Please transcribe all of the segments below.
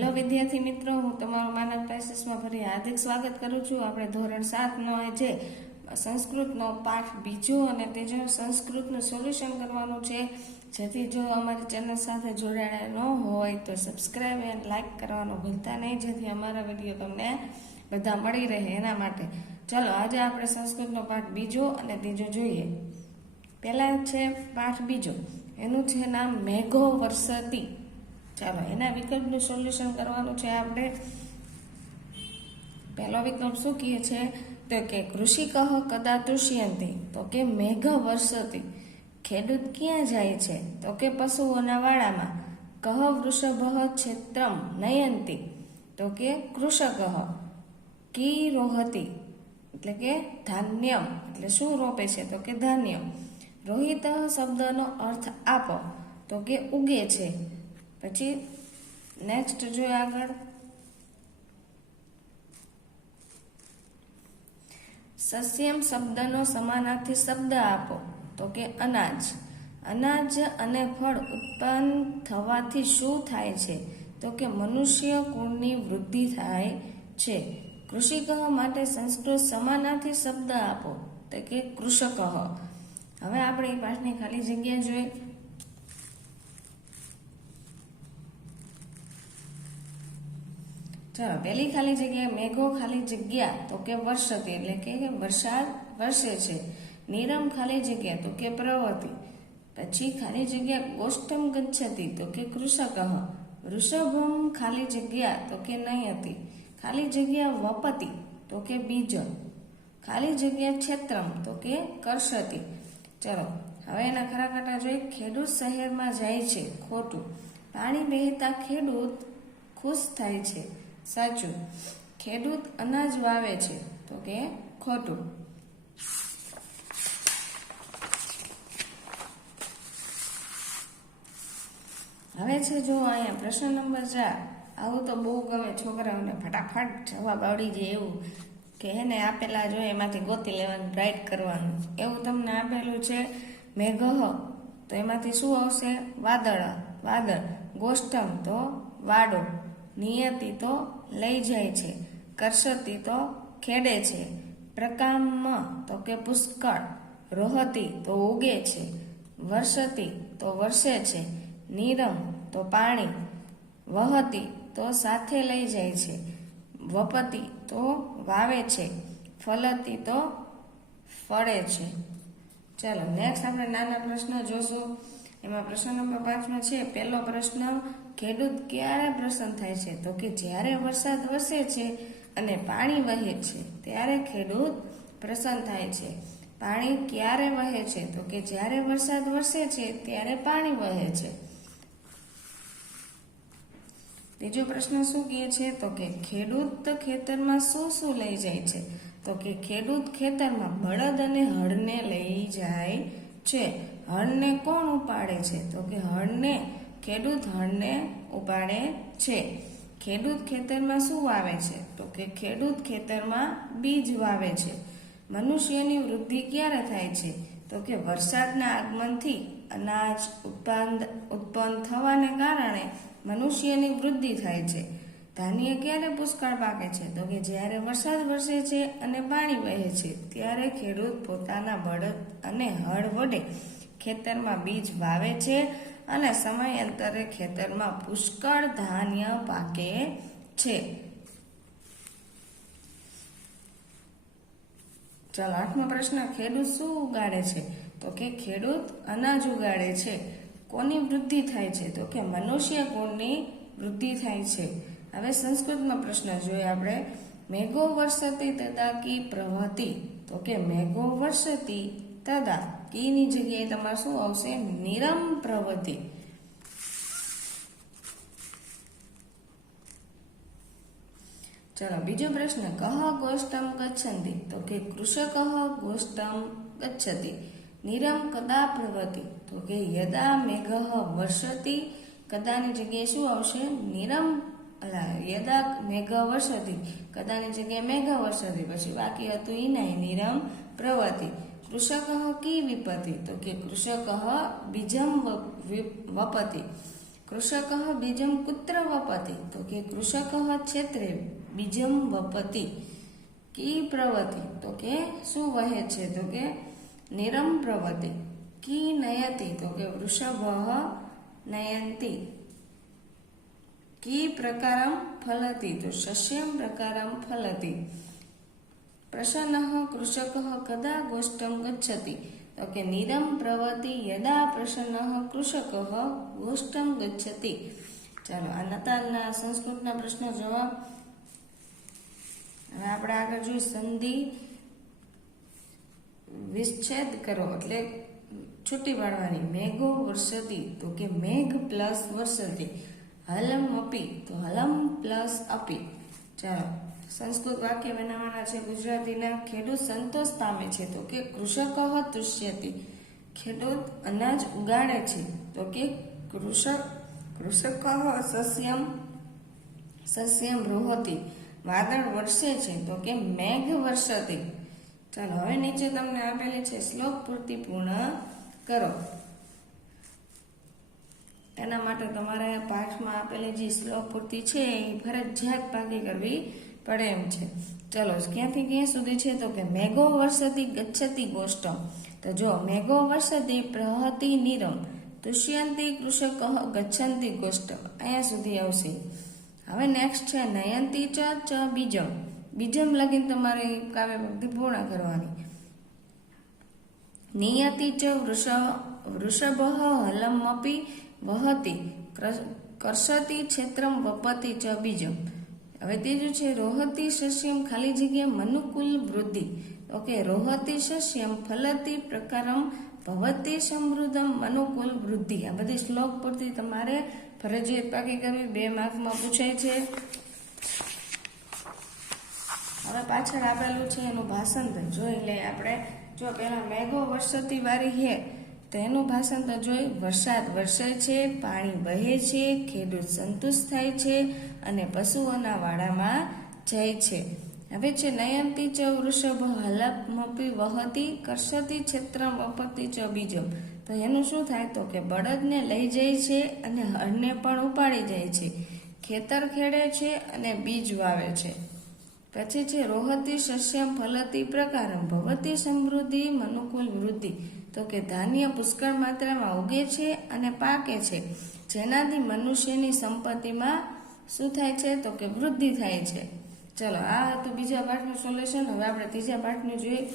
Hello વિદ્યાર્થી મિત્રો, હું તમારું માનવ ક્લાસીસમાં ફરી હાર્દિક સ્વાગત કરું છું. આપણે ધોરણ સાતનો જે સંસ્કૃતનો પાઠ બીજો અને ત્રીજો સંસ્કૃતનું સોલ્યુશન કરવાનું છે, જેથી જો અમારી ચેનલ સાથે જોડાયેલા ન હોય તો સબસ્ક્રાઈબ એન્ડ લાઇક કરવાનું ભૂલતા નહીં, જેથી અમારા વીડિયો તમને બધા મળી રહે એના માટે. ચલો, આજે આપણે સંસ્કૃતનો પાઠ બીજો અને ત્રીજો જોઈએ. પહેલાં છે પાઠ બીજો. એનું છે નામ મેઘો વર્ષતી ચાલો, એના વિકલ્પનું સોલ્યુશન કરવાનું છે આપણે. પહેલો વિકલ્પ શું કહે છે? તો કે કૃષિ કહો કદા તૃષ્યંતી. તો કે મેઘ વર્ષતી ખેડૂત ક્યાં જાય છે? તો કે પશુઓના વાડામાં. કહ વૃષભ ક્ષેત્રમ નયંતી. તો કે કૃષક કી રોહતી એટલે કે ધાન્ય એટલે શું રોપે છે? તો કે ધાન્ય રોહિત શબ્દનો અર્થ આપો. તો કે ઉગે છે. પછી નેક્સ્ટ જોઈએ આગળ. સસ્યમ શબ્દનો સમાનાર્થી શબ્દ આપો, તો કે અનાજ. અનાજ અને ફળ ઉત્પન્ન થવાથી શું થાય છે? તો કે મનુષ્ય કુળની વૃદ્ધિ થાય છે. કૃષિકહ માટે સંસ્કૃત સમાનાર્થી શબ્દ આપો, તો કે કૃષક. હવે આપણે પાઠની ખાલી જગ્યા જોઈ ચાલો પહેલી ખાલી જગ્યા મેઘો ખાલી જગ્યા, તો કે વર્ષતી એટલે કે વરસાદ વરસે છે. નિરમ ખાલી જગ્યા, તો કે પ્રવૃત્તિ. પછી ખાલી જગ્યા ગોષ્ઠમ ગચ્છતી, તો કે કૃષક. વૃષભમ ખાલી જગ્યા, તો કે નહીં હતી ખાલી જગ્યા વપતિ, તો કે બીજ. ખાલી જગ્યા ક્ષેત્રમ તો કે કરશતી. ચલો, હવે એના ખરા કાંટા જોઈ ખેડૂત શહેરમાં જાય છે, ખોટું. પાણી વહેતા ખેડૂત ખુશ થાય છે. સાચું. ખેડૂત અનાજ વાવે છે, તો કે ખોટું. હવે છે જો અહીંયા પ્રશ્ન નંબર ચાર. આવું તો બહુ ગમે છોકરાઓને ફટાફટ જવાબ આવડી જાય એવું કે એને આપેલા જો એમાંથી ગોતી લેવાનું રાઈટ કરવાનું. એવું તમને આપેલું છે મેઘહ તો એમાંથી શું આવશે? વાદળ. વાદળ. ગોષ્ઠમ, તો વાડો. નિયતિ, તો લઈ જાય છે. કરશતી તો ખેડે છે. પ્રકામ તો કે પુષ્કળ. રોહતી તો ઉગે છે. વર્ષતી તો વર્ષે છે. નીરમ તો પાણી. વહતી તો સાથે લઈ જાય છે. વપતી તો વાવે છે. ફલતી તો ફળે છે. ચાલો નેક્સ્ટ આપણે નાના પ્રશ્ન જોશું. એમાં પ્રશ્ન નંબર પાંચમાં છે, પહેલો પ્રશ્ન, ખેડૂત ક્યારે પ્રસન્ન થાય છે? તો કે જ્યારે વરસાદ વરસે છે અને પાણી વહે છે, ત્યારે ખેડૂત પ્રસન્ન થાય છે. પાણી ક્યારે વહે છે? તો કે જ્યારે વરસાદ વરસે છે, ત્યારે પાણી વહે છે. બીજો પ્રશ્ન શું કહે છે? તો કે ખેડૂત ખેતરમાં શું શું લઈ જાય છે? તો કે ખેડૂત ખેતરમાં બળદ અને હળને લઈ જાય છે. હળને કોણ ઉપાડે છે? તો કે હળને ખેડૂત હળને ઉપાડે છે. ખેડૂત ખેતરમાં શું વાવે છે? તો કે ખેડૂત ખેતરમાં બીજ વાવે છે. મનુષ્યની વૃદ્ધિ ક્યારે થાય છે? તો કે વરસાદના આગમનથી અનાજ ઉત્પન્ન ઉત્પન્ન થવાને કારણે મનુષ્યની વૃદ્ધિ થાય છે. ધાન્ય ક્યારે પુષ્કળ પાકે છે? તો કે જ્યારે વરસાદ વરસે છે અને પાણી વહે છે, ત્યારે ખેડૂત પોતાના બળદ અને હળ વડે ખેતરમાં બીજ વાવે છે અને સમયાંતરે ખેતરમાં પુષ્કળ ધાન્ય પાકે છે. ચાલો, આઠમો પ્રશ્ન, ખેડૂત શું ઉગાડે છે? તો કે ખેડૂત અનાજ ઉગાડે છે. કોની વૃદ્ધિ થાય છે? તો કે મનુષ્ય ગુણની વૃદ્ધિ થાય છે. હવે સંસ્કૃતમાં પ્રશ્ન જોઈએ આપણે. મેઘો વર્ષતી તદાકી કી તો કે મેઘો વર્ષતી તદા કીની જગ્યાએ તમારે શું આવશે? નિરમ પ્રવૃત્તિ. ચલો, બીજો પ્રશ્ન. કહ ગોષ્ટમ ગચ્છંતિ? તો કે કૃષક ગોષ્ટમ ગચ્છતિ. નિરમ કદા પ્રવૃત્તિ? તો કે યદા મેઘ વર્ષતિ કદાની જગ્યાએ શું આવશે? નિરમ યદા મેઘ વર્ષતિ કદાની જગ્યાએ મેઘ વર્ષતિ પછી બાકી હતું એ નહીં. નિરમ પ્રવૃત્તિ. કૃષક કી વિપતિ તો કે કૃષક બીજમ વપતિ. કૃષક બીજમ કુત્ર વપતિ. તો કે કૃષક ક્ષેત્રે બીજમ વપતિ. કી પ્રવતિ? તો કે શું વહે છે? તો કે નિરમ પ્રવતિ. કી નયતિ? તો કે વૃષભ નયંતી. કી પ્રકારમ ફલતિ? તો સસ્યમ પ્રકારમ ફલતિ. પ્રસન્ન કૃષક કદા ગોષ્ઠમ ગચ્છતિ તો કે નિરમ પ્રવતિ યદા પ્રસન્ન કૃષક ગોષ્ઠમ ગચ્છતિ ચાલો આ નતાલના સંસ્કૃતના પ્રશ્નો જવાબ હવે આપણે આગળ જોઈએ સંધિ વિચ્છેદ કરો, એટલે છૂટી પાડવાની. મેઘો વર્ષતી તો કે મેઘ પ્લસ વર્ષતી હલમ અપી, તો હલમ પ્લસ અપી. ચાલો સંસ્કૃત વાક્ય બનાવવાના છે ગુજરાતીના ખેડૂત સંતોષ પામે છે તો કે કૃષક તુષ્યતિ. ખેડૂત અનાજ ઉગાડે છે તો કે કૃષક કૃષક સસ્યમ સસ્યમ રોહતી. વાદળ વરસે છે તો કે મેઘ વર્ષતી ચાલો હવે નીચે તમને આપેલી છે શ્લોક પૂર્તિ પૂર્ણ કરો. એના માટે તમારે પાઠમાં આપેલી જે શ્લોક પૂર્તિ છે એ ફરજિયાત પાકી કરવી પડે એમ છે. ચલો ક્યાંથી ક્યાં સુધી છે તો કે મેઘો વર્ષતી ગચ્છતી ગોષ્ઠમ. તો જો, મેઘો વર્ષતી પ્રહતિ નિરમ, તુષ્યંતી કૃષક ગચ્છંતી ગોષ્ઠમ. અહીંયા સુધી આવશે. હવે નેક્સ્ટ છે, નયંતી ચ ચ, બીજમ. બીજમ લગીને તમારે કાવ્ય ભક્તિ પૂર્ણ કરવાની. નિયતિ ચ, વૃષભ વૃષભ હલમપી વહતી કર્ષતી ક્ષેત્રમ વપતિ ચ, બીજમ. હવે ત્રીજું છે, રોહતી સસ્યમ ખાલી જગ્યા મનુકુલ વૃદ્ધિ. ઓકે, રોહતી સસ્યમ ફલતી પ્રકારમ ભવતી સમૃદ્ધમ મનુકુલ વૃદ્ધિ. આ બધી શ્લોક પરથી તમારે ફરજિયાત પાકી કરવી બે માર્કમાં પૂછાય છે. હવે પાછળ આપેલું છે એનું ભાષાંતર. જોઈ લઈએ આપણે, જો પેલા મેઘો વર્ષતી વારી છે તો એનું ભાષાંતર જોઈ વરસાદ વરસે છે, પાણી વહે છે, ખેડૂત સંતુષ્ટ થાય છે અને પશુઓના વાડામાં જાય છે. હવે છે નયંતી ચ વૃષભ હલપમપી વહતી કરસતી ક્ષેત્ર વપતી ચ બીજમ તો એનું શું થાય તો કે બળદને લઈ જાય છે અને હળને પણ ઉપાડી જાય છે. ખેતર ખેડે છે અને બીજ વાવે છે. પછી છે, રોહતી સસ્યમ ફલતી પ્રકારમ ભવતી સમૃદ્ધિ મનુકુલ વૃદ્ધિ. તો કે ધાન્ય પુષ્કળ માત્રામાં ઉગે છે અને પાકે છે. જેનાથી મનુષ્યની સંપત્તિમાં શું થાય છે? તો કે વૃદ્ધિ થાય છે. ચલો, આ હતું બીજા પાઠનું સોલ્યુશન. હવે આપણે ત્રીજા પાઠનું જોઈએ.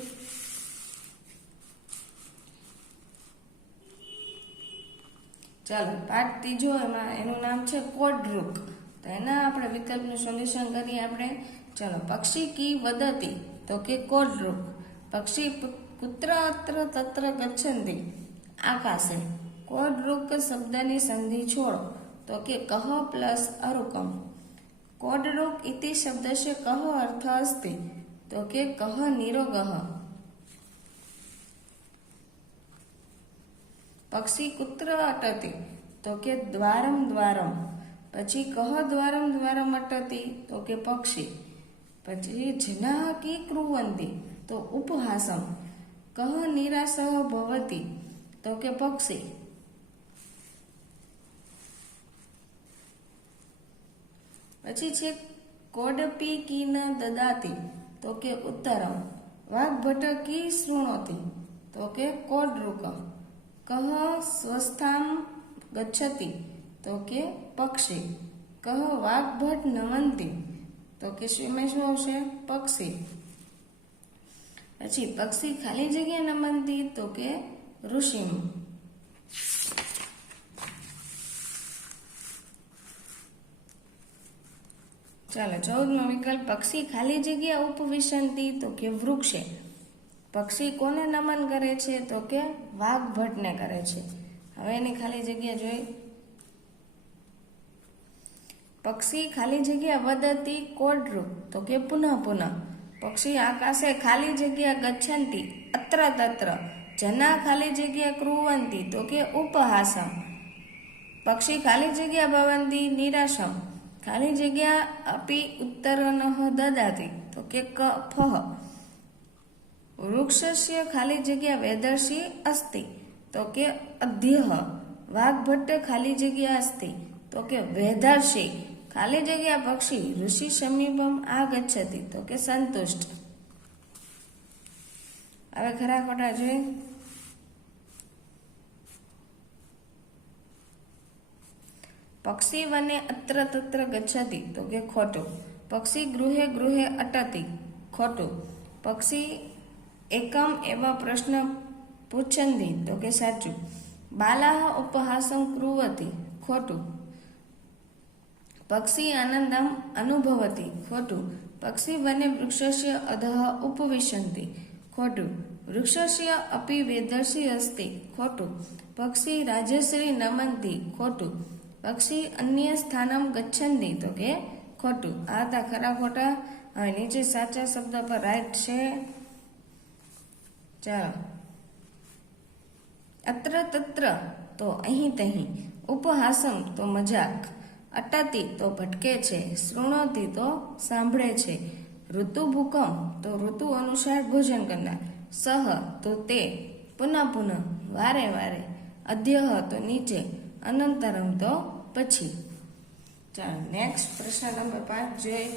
ચાલો, પાઠ ત્રીજો એમાં, એનું નામ છે કોડરૂક તો એના આપણે વિકલ્પનું સોલ્યુશન કરીએ આપણે. ચલો, પક્ષી કી વદતી? તો કે કોડરૂક પક્ષી કુત્ર અત્ર તત્ર ગચ્છંતી આકાશે. કોડરૂક શબ્દની સંધિ છોડો. તો કે કહ પ્લસ અરુકમ. કોડરૂક ઇતિ શબ્દस्य કહ અર્થ અસ્તિ. તો કે કહ નિરોગહ પક્ષી કુત્ર અટતી. તો કે દ્વારમ દ્વારમ. પછી કહ દ્વારમ દ્વારમ અટતી. તો કે પક્ષી. પછી જના કી કૃવંતી તો ઉપહાસમ, કહ નિરાશ ભવતી, તો કે પક્ષી. પછી છે કોડપી કી ન દદાતી, તો કે ઉત્તરમ વાઘ ભટકી શૃણોતી, તો કે કોડરૂકમ કહ સ્વસ્થામ ગચ્છતી, તો કે પક્ષી, કહ વાઘભટ નમંતી. તો કે શું આવશે? પક્ષી. પછી પક્ષી ખાલી જગ્યા નમનતી તો કે ઋષિમ ચાલો, ચૌદમો વિકલ્પ. પક્ષી ખાલી જગ્યા ઉપવિશંતી તો કે વૃક્ષે. પક્ષી કોને નમન કરે છે? તો કે વાઘ ભટ્ટને કરે છે. હવે એની ખાલી જગ્યા જોઈ. પક્ષી ખાલી જગ્યા વદતી કોડરૂપ તો કે પુનઃ પુનઃ. પક્ષી આકાશે ખાલી જગ્યા ગચ્છંતી અત્ર તત્ર જના ખાલી જગ્યા ક્રુવંતી, તો કે ઉપહાસમ. પક્ષી ખાલી જગ્યા ભવંતી, નિરાશમ. ખાલી જગ્યા અપી ઉત્તરન દદાતી, તો કે ક ફહ. વૃક્ષસ્ય ખાલી જગ્યા વેદર્શી અસ્તિ, તો કે અધ્યહ. વાઘભટ્ટ ખાલી જગ્યા અસ્તિ, તો કે વેધર્ષી ખાલી જગ્યા પક્ષી, ઋષિ સમીપમ આગચ્છતિ તો કે સંતુષ્ટ. હવે ખરા ખોટા જોઈએ. પક્ષી વને અત્ર તત્ર ગચ્છતી, તો કે ખોટું. પક્ષી ગૃહે ગૃહે અટતી, ખોટું. પક્ષી એકમ એવા પ્રશ્ન પૂછંતી તો કે સાચું. બાલાહ ઉપહાસમ કૃવતી ખોટું. પક્ષી આનંદમ અનુભવતી. ખોટું. પક્ષી વને વૃક્ષસ્ય અધઃ ઉપવિશંતિ. ખોટું. વૃક્ષસ્ય અપી વેદર્શી અસ્તિ. ખોટું. પક્ષી રાજશ્રી નમંતી. ખોટું. પક્ષી અન્ય સ્થાનમ ગચ્છંતી. તો કે ખોટું. આ હતા ખરા ખોટા. હવે નીચે સાચા શબ્દ પર રાઈટ છે. ચાલો. અત્ર તત્ર. તો અહીં તહીં. ઉપહાસમ. તો મજાક. અટતી તો ભટકે છે શૃણોતી તો સાંભળે છે, ઋતુ ભૂકંપ તો ઋતુ અનુસાર ભોજન કરનાર, સહ તો તે, પુનઃ પુનઃ, વારે વારે, અધ્યહ તો નીચે અનંતરમ તો પછી. ચાલો નેક્સ્ટ પ્રશ્ન નંબર પાંચ જોઈએ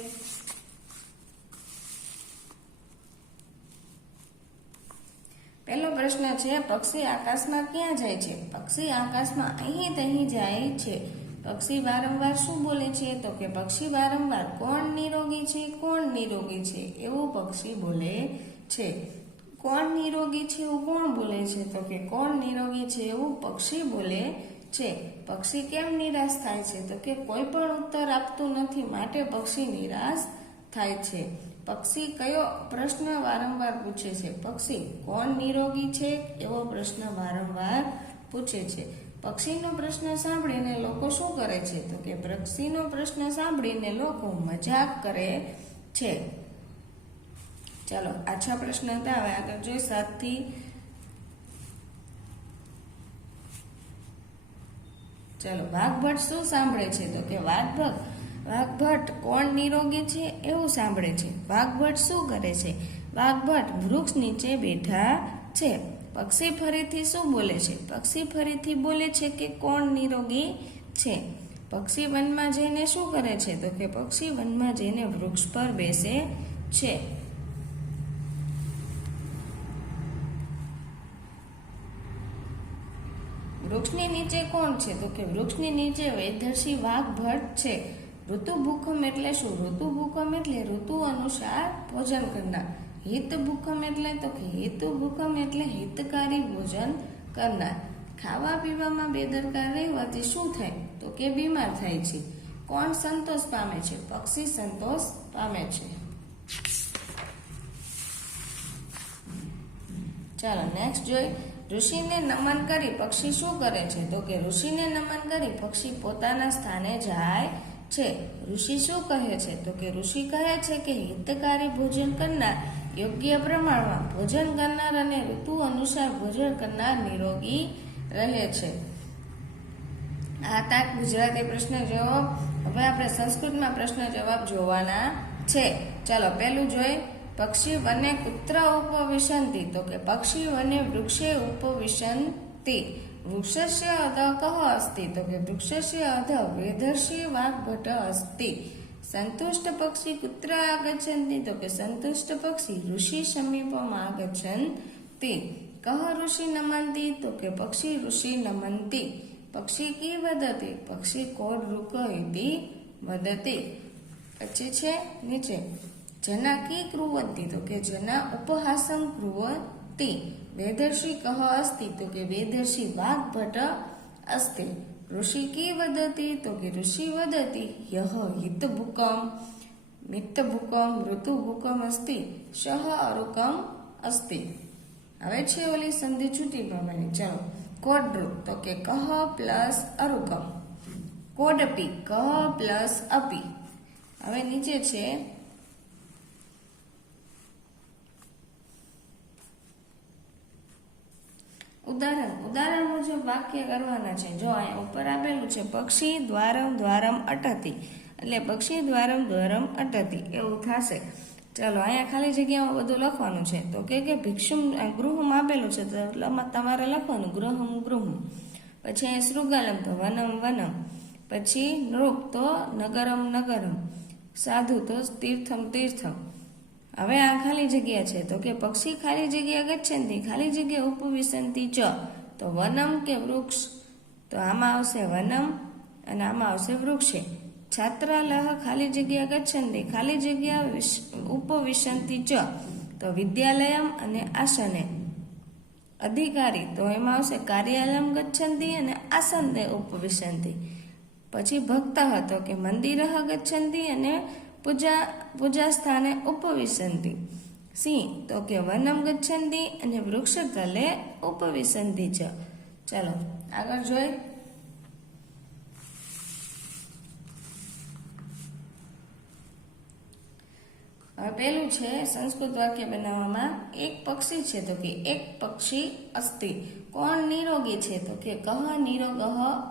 પહેલો પ્રશ્ન છે, પક્ષી આકાશમાં ક્યાં જાય છે? પક્ષી આકાશમાં અહીં તહીં જાય છે. પક્ષી વારંવાર શું બોલે છે? તો કે પક્ષી વારંવાર કોણ નિરોગી છે? કોણ નિરોગી છે? એવું પક્ષી બોલે છે. કોણ નિરોગી છે એવું કોણ બોલે છે? તો કે કોણ નિરોગી છે એવું પક્ષી બોલે છે. પક્ષી કેમ નિરાશ થાય છે? તો કે કોઈ પણ ઉત્તર આપતું નથી, માટે પક્ષી નિરાશ થાય છે. પક્ષી કયો પ્રશ્ન વારંવાર પૂછે છે? પક્ષી કોણ નિરોગી છે? એવો પ્રશ્ન વારંવાર પૂછે છે. પક્ષીનો પ્રશ્ન સાંભળીને લોકો શું કરે છે? તો કે પક્ષીનો પ્રશ્ન સાંભળીને લોકો મજાક કરે છે. ચાલો, આ છ પ્રશ્ન હતા. હવે આગળ જોઈએ સાતથી ચાલો વાઘભટ્ટ શું સાંભળે છે? તો કે વાઘભટ વાઘભટ્ટ કોણ નિરોગી છે એવું સાંભળે છે. વાઘભટ્ટ શું કરે છે? વાઘભટ્ટ વૃક્ષ નીચે બેઠા છે. પક્ષી ફરીથી શું બોલે છે? પક્ષી ફરીથી બોલે છે કે કોણ નિરોગી છે? પક્ષી વનમાં જઈને શું કરે છે? તો કે પક્ષી વનમાં જઈને વૃક્ષ પર બેસે છે. વૃક્ષની નીચે કોણ છે? તો કે વૃક્ષની નીચે વેદર્શી વાઘ ભટ્ટ છે. ઋતુ ભૂકંપ એટલે શું? ઋતુ ભૂકંપ એટલે ઋતુ અનુસાર ભોજન કરનાર. હિત ભૂકમ એટલે તો કે હિત ભૂકમ એટલે હિતકારી ભોજન કરનાર. ખાવા પીવામાં બેદરકાર રહેવાથી શું થાય? તો કે બીમાર થાય છે. કોણ સંતોષ પામે છે? પક્ષી સંતોષ પામે છે. ચાલો નેક્સ્ટ જોઈ. ઋષિને નમન કરી પક્ષી શું કરે છે? તો કે ઋષિને નમન કરી પક્ષી પોતાના સ્થાને જાય છે. ઋષિ શું કહે છે? તો કે ઋષિ કહે છે કે હિતકારી ભોજન કરનાર યોગ્ય પ્રમાણમાં ભોજન કરનાર અને ઋતુ અનુસાર ભોજન કરનાર નિરોગી રહે છે. આ તાક ગુજરાતી પ્રશ્ન જવાબ, હવે આપણે સંસ્કૃતમાં પ્રશ્ન જવાબ જોવાના છે. ચાલો, પહેલું જોઈએ. પક્ષી વને કુત્ર ઉપવિશંતિ. તો કે પક્ષી વને વૃક્ષે ઉપવિશંતિ. વૃક્ષસ્ય અધ કહ અસ્તિ? તો કે વૃક્ષસ્ય અધ વેધર્ષી વાઘભટ અસ્તિ. સંતુષ્ટ પક્ષી કુત્ર આગચ્છન્તિ તો કે સંતુષ્ટ પક્ષી ઋષિ સમીપમ આગચ્છન્તિ કહ ઋષિ નમંતિ, તો કે પક્ષી ઋષિ નમંતિ. પક્ષી કી વદતે પક્ષી કોડ રૂક ઇતિ વદતી પછી છે, નીચે, જના કી કૃવંતી તો કે જના ઉપહાસમ કૃવતી વેદર્ષી કહ અસ્તિ? તો કે વેદર્ષી વાઘ ભટ અસ્તિ ઋષિ કી વદતી તો કે ઋષિ વદતી યહ હિત ભૂકમ મિત્ત ભૂકમ ઋતુ ભૂકમ અસ્તિ શહ અરુકમ અસ્તિ હવે છે ઓલી સંધિ છૂટી પ્રમાણે ચાલો, કોડૃ તો કે કહ પ્લસ અરુકમ. કોડપી કહ પ્લસ અપી. હવે નીચે છે ઉદાહરણ ઉદાહરણ મુજબ વાક્ય કરવાના છે. જો અહીંયા ઉપર આપેલું છે, પક્ષી દ્વારમ દ્વારમ અટતી એટલે પક્ષી દ્વારમ દ્વારમ અટતી એવું થશે. ચાલો, અહીંયા ખાલી જગ્યામાં બધું લખવાનું છે. તો કે કે ભિક્ષુમ ગૃહમ આપેલું છે, તો તમારે લખવાનું ગૃહમ ગૃહમ પછી અહીંયા શૃગાલમ તો વનમ વનમ. પછી નૃપ તો નગરમ નગરમ. સાધુ તો તીર્થમ તીર્થમ. હવે આ ખાલી જગ્યા છે. તો કે પક્ષી ખાલી જગ્યા ગચ્છંતિ ખાલી જગ્યા ઉપવિશંતી ચ. તો વનમ કે વૃક્ષ? તો આમાં આવશે વનમ અને આમાં આવશે વૃક્ષે. છાત્રાલહ ખાલી જગ્યા ગચ્છંતિ ખાલી જગ્યા ઉપવિશંતી ચ. તો વિદ્યાલયમ અને આસને. અધિકારી, તો એમાં આવશે કાર્યાલયમ ગચ્છંતિ અને આસંદે ઉપવિસંતિ પછી ભક્ત હતો કે મંદિર ગચ્છંતિ અને પૂજા પૂજા સ્થાને ઉપવિસંધિ. સિંહ તો કે વનમ ગચ્છંતિ અને વૃક્ષતલે ઉપવિસંધિ છે ચાલો, આગળ જોઈ. હવે છે સંસ્કૃત વાક્ય બનાવવામાં એક પક્ષી છે તો કે એક પક્ષી અસ્થિ. કોણ નિરોગી છે તો કે કહ નિરોગહ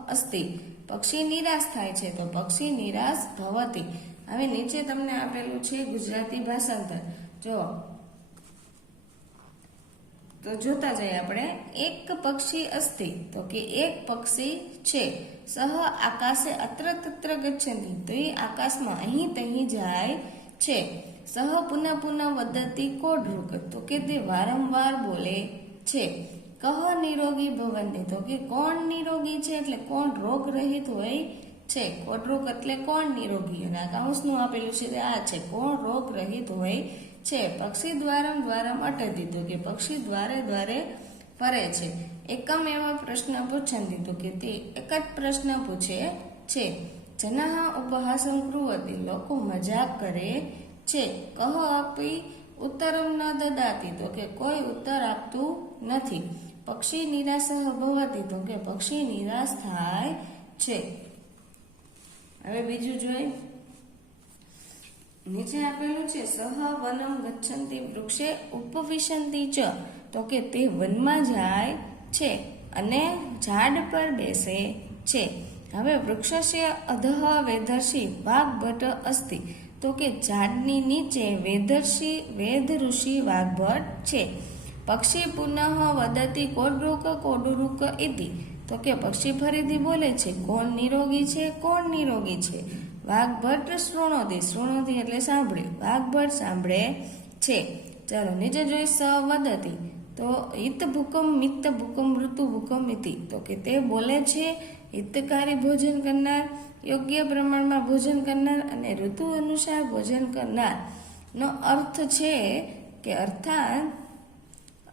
અસ્થિ. પક્ષી નિરાશ થાય છે તો પક્ષી નિરાશ ભવતી. હવે નીચે તમને આપેલું છે ગુજરાતી ભાષાંતર. જો. તો જોતા જઈએ આપણે. એક પક્ષી અસ્તિ તો કે એક પક્ષી છે. સહ આકાશે અત્ર તત્ર ગચ્છંતી તો એ આકાશમાં અહીં તહીં જાય છે. સહ પુનઃ પુનઃ વદતી કોડરૂક. તો કે તે વારંવાર બોલે છે. કહ નિરોગી ભવંતી. તો કે કોણ નિરોગી છે? એટલે કોણ રોગ રહિત હોય છે કોડરૂક એટલે કોણ નિરોગી? અને આ આપેલું છે તે આ છે, કોણ રોગ રહિત હોય છે? પક્ષી દ્વારમ દ્વારમ અટે દીધું કે પક્ષી દ્વારે દ્વારે ફરે છે. એકમ એવા પ્રશ્ન પૂછન દીધું કે તે એક જ પ્રશ્ન પૂછે છે. જનાહ ઉપહાસમ કૃવતી લોકો મજાક કરે છે. કહ આપી ઉત્તરમ ન દદાતી તો કે કોઈ ઉત્તર આપતું નથી. પક્ષી નિરાશ ભવતી તો કે પક્ષી નિરાશ થાય છે. હવે બીજું જોઈએ. નીચે આપેલું છે, સહ વનમ ગચ્છંતી વૃક્ષે ઉપવિશંતી ચ. તો કે તે વનમાં જાય છે અને ઝાડ પર બેસે છે. હવે વૃક્ષસ્ય અધઃ વેધર્ષી વાઘભટ અસ્તિ. તો કે ઝાડની નીચે વેધર્ષી વેદ ઋષિ વાઘભટ છે. પક્ષી પુનઃ વદતી કોડરૂક કોડરૂક ઇતિ. તો કે પક્ષી ફરીથી બોલે છે, કોણ નિરોગી છે? કોણ નિરોગી છે? વાઘભટ્ટ શૃણોતી શૃણોતી એટલે સાંભળ્યું. વાઘભટ્ટ સાંભળે છે. ચાલો, નીચે જોઈ સ વદતી તો હિત ભૂકંપ મિત્ત ભૂકંપ, ઋતુ ભૂકંપ ઇતિ. તો કે તે બોલે છે, હિતકારી ભોજન કરનાર, યોગ્ય પ્રમાણમાં ભોજન કરનાર અને ઋતુ અનુસાર ભોજન કરનાર. નો અર્થ છે કે અર્થાત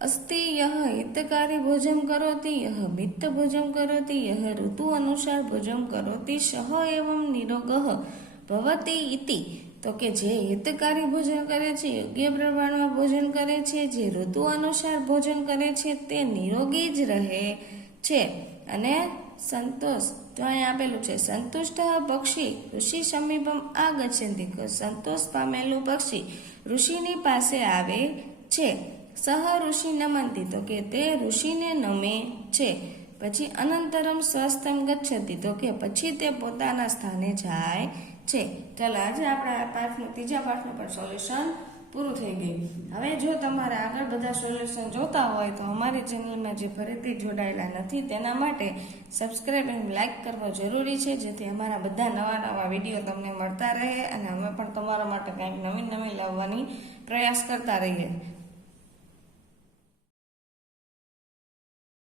અસ્તિ યહ હિતકારી ભોજન કરોતિ યહ મિત્ત ભોજન કરોતિ યહ ઋતુ અનુસાર ભોજન કરોતિ સહ એવમ નિરોગહ ભવતી ઇતિ. તો કે જે હિતકારી ભોજન કરે છે, યોગ્ય પ્રમાણમાં ભોજન કરે છે, જે ઋતુ અનુસાર ભોજન કરે છે, તે નિરોગી જ રહે છે. અને સંતોષ, તો અહીં આપેલું છે, સંતુષ્ટ પક્ષી, ઋષિ સમીપમ આગચ્છંતી. સંતોષ પામેલું પક્ષી ઋષિની પાસે આવે છે. સહ ઋષિ નમંતી તો કે તે ઋષિને નમે છે. પછી અનંતરમ સ્વસ્થમ ગચ્છતી, તો કે પછી તે પોતાના સ્થાને જાય છે. ચાલો, આજે આપણે આ પાઠનું ત્રીજા પાઠનું પણ સોલ્યુશન પૂરું થઈ ગયું. હવે જો તમારે આગળ બધા સોલ્યુશન જોતા હોય, તો અમારી ચેનલમાં જે ફરીથી જોડાયેલા નથી, તેના માટે સબસ્ક્રાઈબ અને લાઇક કરવો જરૂરી છે, જેથી અમારા બધા નવા નવા વીડિયો તમને મળતા રહે અને અમે પણ તમારા માટે કંઈક નવીન નવીન લાવવાની પ્રયાસ કરતા રહીએ.